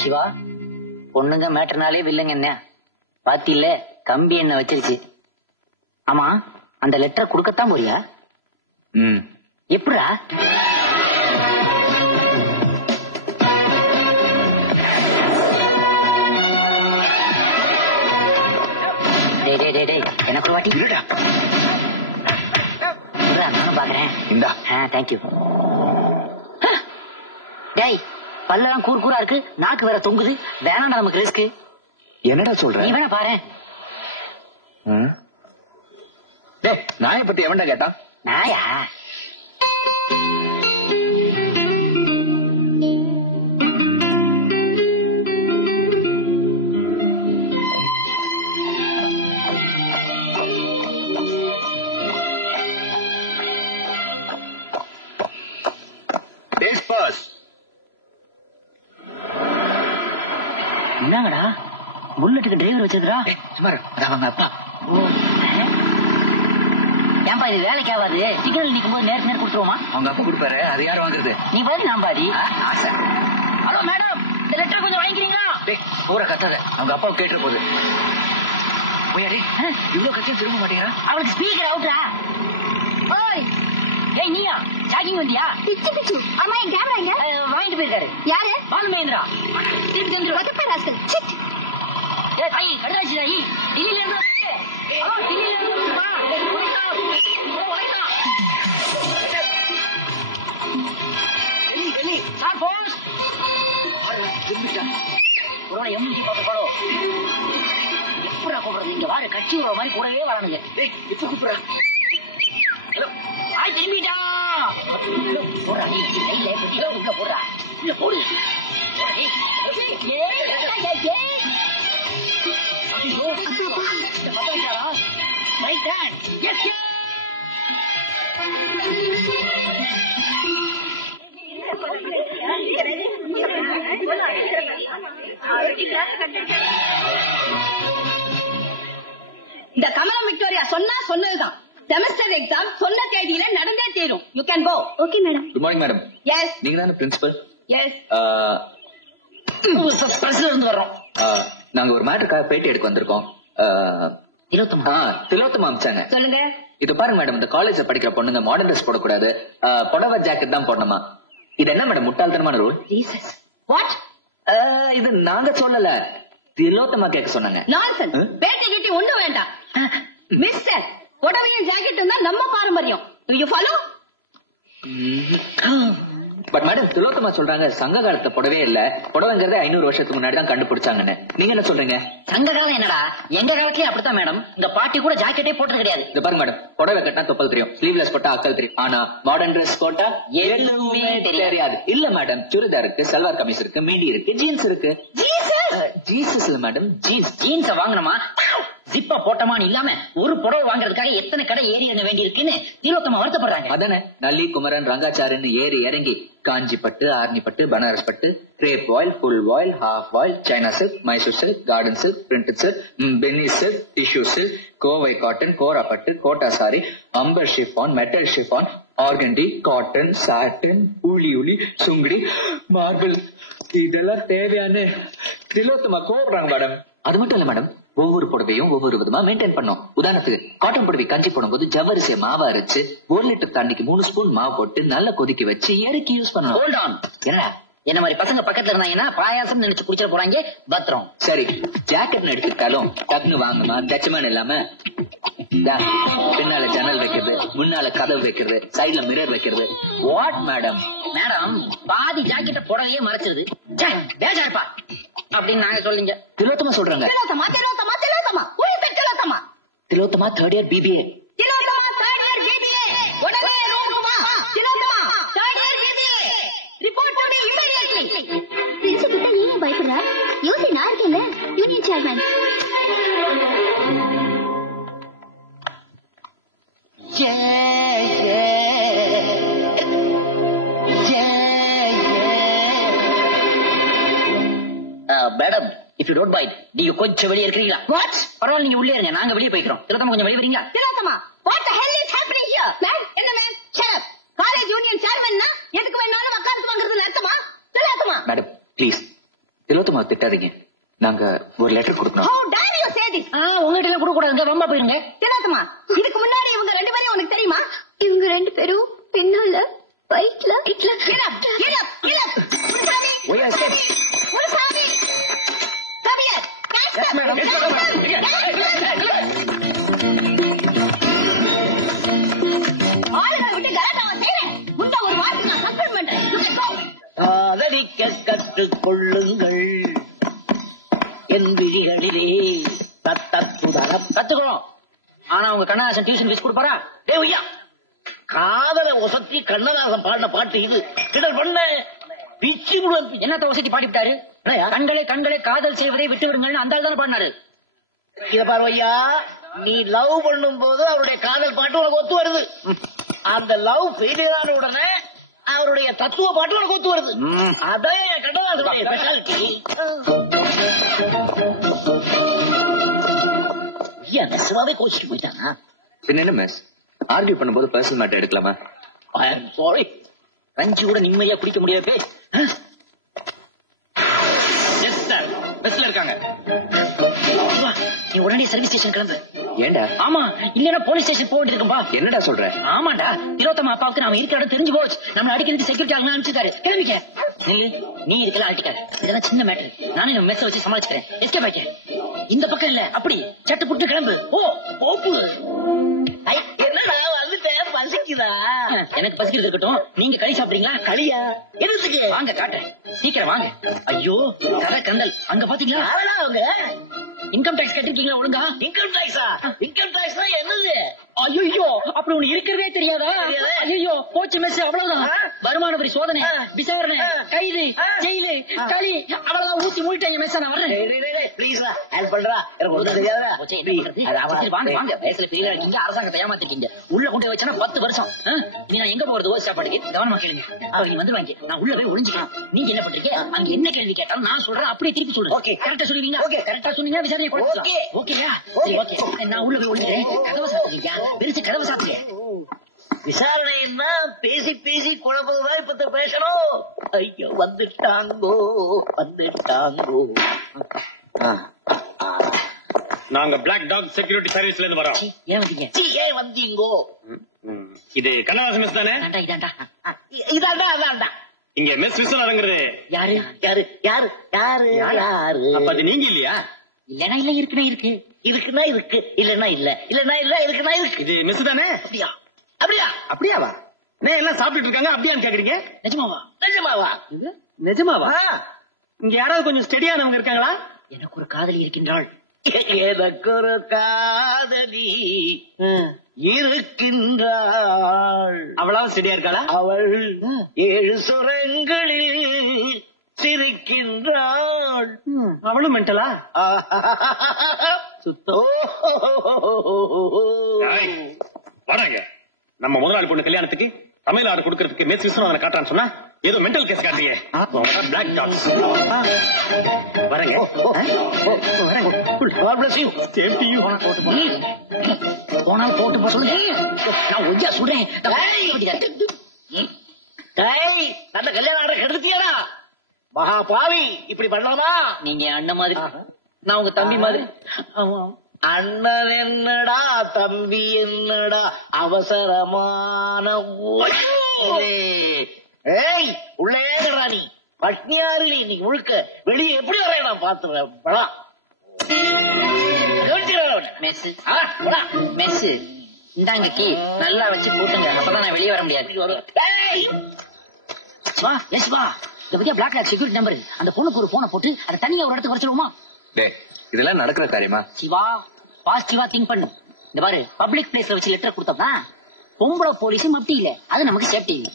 சிவா, பொண்ணுங்க மேட்டர்னாலே வில்லுங்க என்ன பாத்தியில்ல, கம்பி என்ன வச்சிருச்சு. ஆமா, அந்த லெட்டரை கொடுக்கத்தான் போறியா? எப்படா? எனக்கு வாட்டி நானும் பாக்குறேன். தேங்க்யூ. டேய், பல்லெல்லாம் கூறு கூறா இருக்கு, நாக்கு வேற தொங்குது. வேணாண்டா நமக்கு ரிஸ்க். என்னடா சொல்ற? நீ வேணா பாரு. நாயை பத்தி எவன்டா கேட்டான்? நாயா? என்னங்கடா புல்லட்டுக்கு டிரைவர் வச்சிருக்கா? அவங்க அப்பா. ஏன்பா இது வேலைக்கு ஆகாது? சிக்னல் நிக்கும் போது நேருக்கு நேரம் கொடுத்துருவோமா? அவங்க அப்பா கொடுப்பாரு, அது யாரும் வாங்குறது? நீ பாதி நான் பாதி. ஹலோ மேடம், இந்த லெட்டர் கொஞ்சம் வாங்கிக்கிறீங்களா? பூரா கத்தாத, அவங்க அப்பாவுக்கு கேட்டு போகுது. இவ்வளவு கத்தியும் திரும்ப மாட்டேங்கிறா. அவளுக்கு ஸ்பீக்கர் அவுட்ரா. ஏய் நீயா ஜாகிங் வந்தியா? பிச்சு பிச்சு. ஆமா, என் கேமரா எங்க? வாங்கிட்டு போயிருக்காரு. யாரு? பால் மகேந்திரா. திருப்பி வந்து வதப்பா ராஸ்கல். சிட். ஏய் தாயி, கடராஜி தாயி, டில்லில இருந்து வந்து. ஹலோ, டில்லில இருந்து வா. ஓய்டா. எலி சார் போஸ். திரும்பிட்டா. ஒரு எம்ஜி பாத்து பாரோ. எப்படா கூப்பிடுறது? இங்க வாரு, கட்சி வர மாதிரி கூடவே வரானுங்க. டேய், இப்ப கூப்பிடுறா. ஹலோ, ஆய் திரும்பிட்டா. போடா நீ, கையில பெட்டி உள்ள போடுறா. உள்ள போடு. இந்த கமலம் விக்டோரியா சொன்னா சொன்னதுதான். செமஸ்டர் எக்ஸாம் சொன்ன தேதியில நடந்தே தீரும். You can go. Okay madam. Good morning madam. Yes. நீங்க தானே பிரின்சிபல்? எஸ். பிரஸ்ல இருந்து வர்றோம். நாங்க ஒரு மேட்டருக்காக பேட்டி எடுக்க வந்திருக்கோம். திலோத்தமா அமிச்சாங்க. சொல்லுங்க. இது பாருங்க மேடம், இந்த காலேஜ்ல படிக்கிற பொண்ணுங்க மாடர்ன் ட்ரெஸ் போடக்கூடாது, புடவை ஜாக்கெட் தான் போடணுமா. இது என்ன மேடம் முட்டாள்தனமான ரூல்? வாட்? இது நாங்க சொல்லல, திலோத்தமா கேட்க சொன்னாங்க. நான்சென்ஸ். பேட்டி கிட்டி ஒண்ணு வேண்டாம் மிஸ்டர். புடவையும் ஜாக்கெட்டும் தான் நம்ம பாரம்பரியம். To you follow? But madam, Tilottama சொல்றாங்க சங்க காலத்துல புடவே இல்ல, புடவைங்கிறத 500 வருஷத்துக்கு முன்னாடி தான் கண்டுபிடிச்சாங்கன்னு. நீங்க என்ன சொல்றீங்க? சங்க காலம் என்னடா, எங்க காலத்திலயே அப்படித்தான் மேடம். இந்த பாட்டி கூட ஜாக்கெட்டே போட்டு கிடையாது. இது பாருங்க மேடம், புடவை கட்டினா தொப்பல் தெரியும், ஸ்லீவ்லெஸ் போட்டா அக்கல் தெரியும், ஆனா மாடர்ன் ட்ரெஸ் போட்டா எதுவுமே தெரியாது. இல்ல மேடம், சுடிதார் இருக்கு, சல்வார் கமிஸ் இருக்கு, மீடி இருக்கு, ஜீன்ஸ் இருக்கு. ஜீசஸ் இல்ல மேடம், ஜீன்ஸ் வாங்கணுமா, ஜிப்பா போட்டமான்னு இல்லாம ஒரு புடவை வாங்குறதுக்காக எத்தனை கடை ஏறி இறங்க வேண்டி இருக்குன்னு திலோத்தமா வருத்தப்படுறாங்க. அதானே, நல்லி, குமரன், ரங்காச்சாரின்னு ஏறி இறங்கி காஞ்சி பட்டு, ஆர்னி பட்டு, பனாரஸ் பட்டு, crepe oil, full oil, half oil, China silk, Mysore silk, garden silk, printed silk, பென்னி silk, tissue silk, Kovai cotton, kora பட்டு, Kota sari, amber chiffon, metal chiffon, organdy, cotton, satin, உளி, சுங்குடி, மார்பிள், இதெல்லாம் தேவையான திலோத்தமா கோபுறாங்க மேடம். அது மட்டும் இல்ல மேடம், ஒவ்வொரு புடவையும் ஒவ்வொரு விதமா மெயின்டைன் பண்ணோம். உதாரணத்துக்கு காட்டன் புடவை கஞ்சி போடும்போது ஜவ்வரிசிய மாவா அரைச்சு 1 லிட்டர் தண்ணிக்கு 3 ஸ்பூன் மாவு போட்டு நல்லா கொதிக்க வச்சு இறக்கி யூஸ் பண்ணணும். Hold on. என்னடா என்ன மாதிரி பசங்க பக்கத்துல இருந்தாங்கன்னா பாயாசம் நினைச்சு குடிச்சிட போறாங்க. பத்திரம். சரி, ஜாக்கெட் எடுத்துக்கிட்டாலும் டக்குனு வாங்கணுமா, தச்சமான இல்லாம பின்னால ஜன்னல் வைக்கிறது, முன்னால கதவு வைக்கிறது, சைட்ல மிரர் வைக்கிறது. What madam? மேடம், பாதி ஜாக்கெட்ட புடவையே மறைச்சிருது. பேஜாருப்பா அப்படின்னு நாங்க சொல்லிங்க. திலோத்தமா சொல்றாங்க. Tilottama Tilottama Tilottama Tilottama Tilottama 3rd year BBA. Tilottama 3rd year BBA. உடனே ரூமுமா. Tilottama 3rd year BBA. Report to me immediately. Principal கிட்ட நீங்க பயப்படுறா? யோசி, நான் இருக்கேன்ல, union chairman. Madam, if you don't mind, நீங்க கொஞ்சம் வெளியே இருக்கிறீங்களா? வாட்? பரவாயில்ல, நீங்க உள்ளே இருங்க, நாங்க வெளியே போய்க்கிறோம். திலோத்தமா கொஞ்சம் வெளியே வரீங்களா? Tilottama, what the hell is happening here? Ma'am, Tilottama திட்டாதீங்க. நாங்க ஒரு லெட்டர் கொடுக்கணும். How dare you say this? உங்ககிட்ட எல்லாம் கொடுக்க கூடாதுங்க, வம்பா போயிருங்க. திலோத்தமா, இதுக்கு முன்னாடி இவங்க 2 பேரும் உனக்கு தெரியுமா? இவங்க 2 பேரும் பின்னால பைக்ல Get up, get up, get up. Munusamy, come here. Yes, madam. ஆளுகளை விட்டு கலாட்டாவை செய்றேன். முன்ன ஒரு வாரத்துக்கு நான் சஸ்பெண்ட் பண்றேன். காதலிக்க கற்றுக் கொள்ளுங்கள் என் விழிகளிலே தத்தத்துதரம் கத்துக்கிறோம். ஆனா உங்க கண்ணதாசன் டியூஷன் ஃபீஸ் கொடுப்பாரா? ஐயா, காதலை ஒசத்தி கண்ணதாசன் பாடின பாட்டு இது. கிடல் பண்ண பிச்சு என்னத்த ஒசத்தி பாடிவிட்டாரு? கண்களே கண்களே காதல் செய்வதை விட்டு விடுங்கள்னு அந்த ஆள் தானே பாடினாரு. இத பாரு ஐயா, நீ லவ் பண்ணும் போது அவருடைய காதல் பாட்டு உனக்கு ஒத்து வருது. அந்த லவ் ஃபெயிலியர் ஆன உடனே அவருடைய தத்துவ பாட்டு உனக்கு ஒத்து வருது. அதான் கண்ணதாசனுடைய ஸ்பெஷாலிட்டி. நெசமாவே கோச்சிட்டு போயிட்டானா? பின்ன என்ன மிஸ், ஆர்கியூ பண்ணும்போது பர்சனல் மேட்டர் எடுக்கலாமா? ஐ அம் சாரி, கஞ்சி கூட நிம்மதியா குடிக்க முடியாது. பஸ்ல இருக்காங்க. நீ உடனே சர்வீஸ் ஸ்டேஷன் கிளம்பு. ஏண்டா? ஆமா, இல்லன்னா போலீஸ் ஸ்டேஷன் போயிட்டு இருக்கும்பா. என்னடா சொல்ற? ஆமாண்டா, திலோத்தமா அப்பாவுக்கு நாம இருக்கிற இடம் தெரிஞ்சு போச்சு. நம்ம அடிக்கிறதுக்கு செக்யூரிட்டி ஆகணும் அனுப்பிச்சிருக்காரு. கிளம்பிக்க. நீ இதுக்கெல்லாம் அடிக்காத, இதெல்லாம் சின்ன மேட்டர். நானே நம்ம மெஸ் வச்சு சமாளிச்சுக்கிறேன். எஸ்கேப் ஆயிக்க. இந்த பக்கம் இல்ல, அப்படி சட்டு புட்டு கிளம்பு. ஓ போப்பு. என்னடா வந்துட்டேன், பசிக்குதா? எனக்கு பசிக்கிறது இருக்கட்டும், நீங்க களி சாப்பிடுறீங்களா? களியா? என்னத்துக்கு? வாங்க காட்டுறேன், சீக்கிரம் வாங்க. ஐயோ கரை கந்தல், அங்க பாத்தீங்களா? அவங்க இன்கம் டாக்ஸ் கட்டிருக்கீங்களா ஒழுங்கா? இன்கம் டாக்ஸா? இன்கம் டாக்ஸ் என்னது? ஐயோ, அப்படி ஒண்ணு இருக்கிறதே தெரியாதா? ஐயோ போச்சு மெஸ், அவ்வளவுதான். வருமான வரி சோதனை, விசாரணை, கைது, ஜெயிலு, களி, அவ்வளவுதான். ஊத்தி மூடிட்டாங்க மெஸ். நான் வரேன். ஹெல்ப் பண்றா, எனக்கு ஒன்றும் தெரியாதா? வாங்க வாங்க, வயசுல பெரிய இருக்கீங்க, அரசாங்கத்தை ஏமாத்திட்டீங்க. உள்ள கொண்டு வச்சா 10 வருஷம். நீ நான் எங்க போறது? ஓசி சாப்பாடுக்கு கவனமா கேளுங்க. அவங்க வந்துருவாங்க, நான் உள்ள போய் ஒளிஞ்சுக்கலாம். நீங்க என்ன பண்றீங்க? அங்க என்ன கேள்வி கேட்டாலும் நான் சொல்றேன், அப்படியே திருப்பி சொல்றேன். ஓகே, கரெக்டா சொல்லுவீங்களா? ஓகே, கரெக்டா சொன்னீங்க, விசாரணை கொடுக்கலாம். ஓகேயா? ஓகே, நான் உள்ள போய் ஒளிஞ்சுறேன். கதவை சாத்துறீங்க, பெருசு கதவை சாத்துறேன். விசாரணைன்னா பேசி பேசி குழப்பதான் இப்ப பேசணும். ஐயோ வந்துட்டாங்கோ வந்துட்டாங்கோ. நாங்க பிளாக் டாக் செக்யூரிட்டி சர்வீஸ்ல இருந்து வரோம். ஏன் வந்தீங்க? ஏன் வந்தீங்கோ? இது கண்ணதாசன் மிஸ் தானே? இதாண்டா இதாண்டா அதாண்டா. இங்க மிஸ் விஸ்வநாதங்கிறது யாரு யாரு யாரு யாரு யாரு? அப்ப அது நீங்க இல்லையா? இல்லன்னா இல்ல, இருக்குன்னா இருக்கு, இருக்குன்னா இருக்கு, இல்லன்னா இல்ல, இல்லன்னா இல்ல, இருக்குன்னா இருக்கு. இது மிஸ் தானே? அப்படியா? அப்படியா? அப்படியாவா? நான் எல்லாம் சாப்பிட்டு இருக்காங்க, அப்படியான்னு கேக்குறீங்க? நிஜமாவா? நிஜமாவா? நிஜமாவா? இங்க யாராவது கொஞ்சம் ஸ்டெடியானவங்க இருக்காங்களா? எனக்கு ஒரு காதலி இருக்கின்றாள். எனக்கு ஒரு காதலி இருக்கின்றாள். அவளாவது ஸ்டெடியா இருக்காளா? அவள் 7 சுரங்களில் சிரிக்கின்றாள். அவளும் மென்டலா? வராங்க. நம்ம முதலாளி பொண்ணு கல்யாணத்துக்கு தமிழ்நாடு கொடுக்கறதுக்கு மிஸ் விஸ்வநாதனை காட்டான்னு சொன்னா ஏதோ மென்டல் கேஸ் காட்டுறீங்க. பிளாக் டாக்ஸ் வரங்க. போனால் போட்டு போ சொல்லுங்க. நான் ஒய்யா சொல்றேன். நல்ல கல்யாணம் ஆட கெடுத்தியாரா மகா பாவி? இப்படி பண்ணலாமா? நீங்க அண்ணன் மாதிரி, நான் உங்க தம்பி மாதிரி. அண்ணன் என்னடா தம்பி என்னடா அவசரமான ஏய் உள்ளே நீ பட்னியாரு நீ முழுக்க வெளியே எப்படி வர நான் பாத்துறேன். இந்தாங்க கீ, நல்லா வச்சு போட்டுங்க, அப்பதான் நான் வெளியே வர முடியாது. Block security number. அந்த பொண்ணுக்கு ஒரு போனை போட்டு அதை தனியா ஒரு இடத்துக்கு வச்சிருவோமா? இதெல்லாம் நடக்கிற காரியமா? சிவா, பாசிட்டிவா திங்க் பண்ணு. இந்த பாரு, பப்ளிக் பிளேஸ்ல வச்சு லெட்டர் கொடுத்தோம்னா பொம்பளை போலீஸும் அப்படி இல்ல, அது நமக்கு சேஃப்டி இல்ல.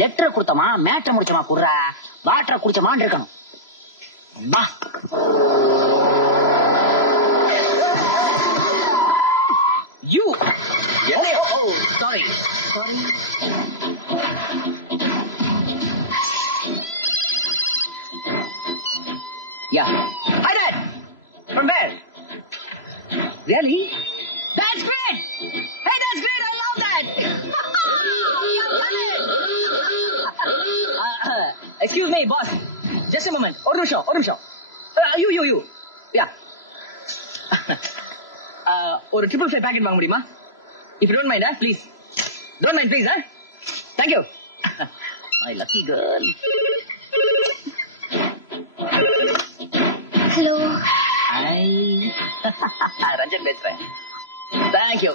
லெட்டர் கொடுத்தோமா, மேட்டர் முடிச்சோமா, குடுறா வாட்டரை குடிச்சோமான்னு இருக்கணும். You sorry sorry. Yeah. Hi, Dad. From where? Really? That's great. Hey, that's great. I love that. Excuse me, boss. Just a moment. ஒரு நிமிஷம். ஐயோ யா ஒரு 555 பேக்கெட் வாங்க முடியுமா? If don't mind please. Don't mind please. Thank you. My lucky girl. Hello. Hi. Ranjan பேசுறேன். Thank you.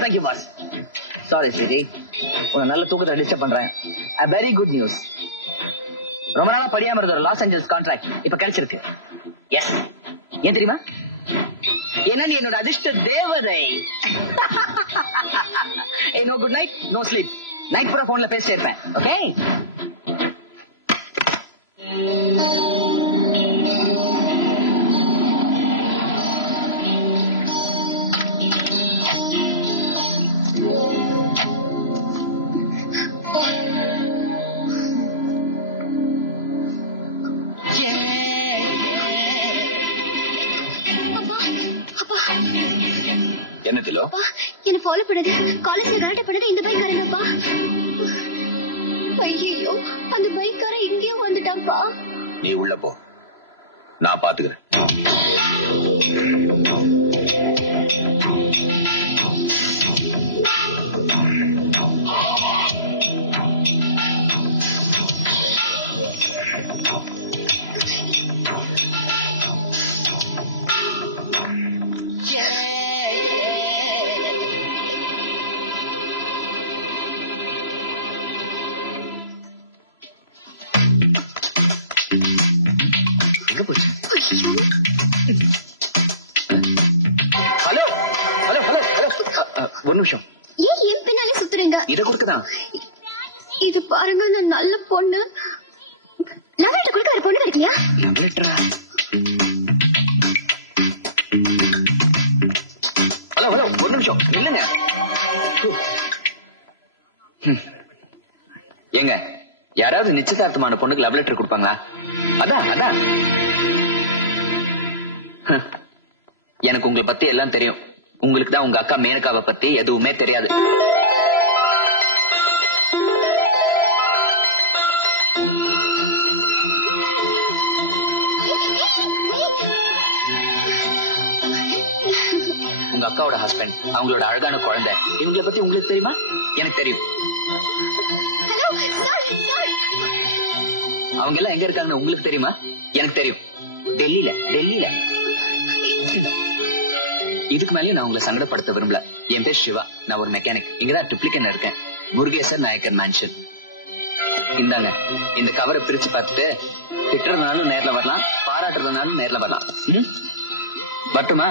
Thank you boss. Sorry sweetie, உன்னை நல்ல தூக்கத்தை டிஸ்டர்ப் பண்றேன். a very good news. ரொம்ப நாளா படியாம இருந்த ஒரு லாஸ் ஏஞ்சல்ஸ் கான்ட்ராக்ட் இப்ப கிடைச்சிருக்கு. எஸ். ஏன் தெரியுமா? ஏன்னா நீ என்னோட அதிர்ஷ்ட தேவதை. No good night, no sleep. Night பூரா போன்ல பேசிட்டே இருப்பேன். ஓகே? என்ன திலோ? என்ன ஃபாலோ பண்ணது, காலேஜ்ல கரெக்டா பண்ணது இந்த பைக் காரங்கப்பா. ஐயோ, அந்த பைக் கார இங்கேயும் வந்துட்டான்ப்பா. நீ உள்ள போ, நான் பாத்துக்கிறேன். ஹலோ ஹலோ ஹலோ ஹலோ, ஒரு நிமிஷம். ஏன் என் பின்னாலே சுத்துறீங்க? இதை கொடுக்கதான். இது பாருங்க, நான் நல்ல பொண்ணு. லவ் கொடுக்க ஒரு பொண்ணு கிடைக்கலையா? ஹலோ ஹலோ, ஒரு நிமிஷம் இல்லங்க. ஏங்க, யாராவது நிச்சயதார்த்தமான பொண்ணுக்கு லவ் லெட்டர் கொடுப்பாங்களா? அதான் அதான். எனக்கு உங்களை பத்தி எல்லாம் தெரியும். உங்களுக்கு தான் உங்க அக்கா மேனகாவை பத்தி எதுவுமே தெரியாது. உங்க அக்காவோட ஹஸ்பண்ட், அவங்களோட அழகான குழந்தை, இவங்களை பத்தி உங்களுக்கு தெரியுமா? எனக்கு தெரியும். அவங்க எல்லாம் எங்க இருக்காங்கன்னு உங்களுக்கு தெரியுமா? எனக்கு தெரியும். டெல்லியில டெல்லியில. இதுக்கு மேலேயும் நான் உங்களை சங்கடப்படுத்த விரும்பல. என் பேர் சிவா, நான் ஒரு மெக்கானிக். இங்கதான் ட்ரிப்ளிகேன்ல இருக்கேன். முருகேசர் நாயக்கர் மேன்ஷன். இந்தாங்க, இந்த கவரை பிரிச்சு பார்த்துட்டு திட்டுறதுனாலும் நேர்ல வரலாம், பாராட்டுறதுனாலும் நேர்ல வரலாம். வரட்டுமா?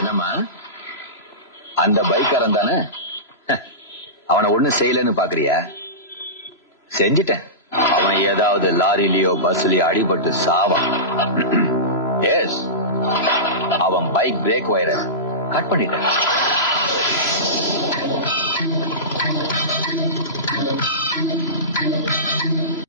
என்னம்மா, அந்த பைக்காரன் தானே? அவனை ஒண்ணும் செய்யலன்னு பாக்குறியா? செஞ்சிட்டேன். அவன் ஏதாவது லாரிலயோ பஸ்லயோ அடிபட்டு சாவான். எஸ், அவன் பைக் பிரேக் வயரை கட் பண்ணிட்டான்.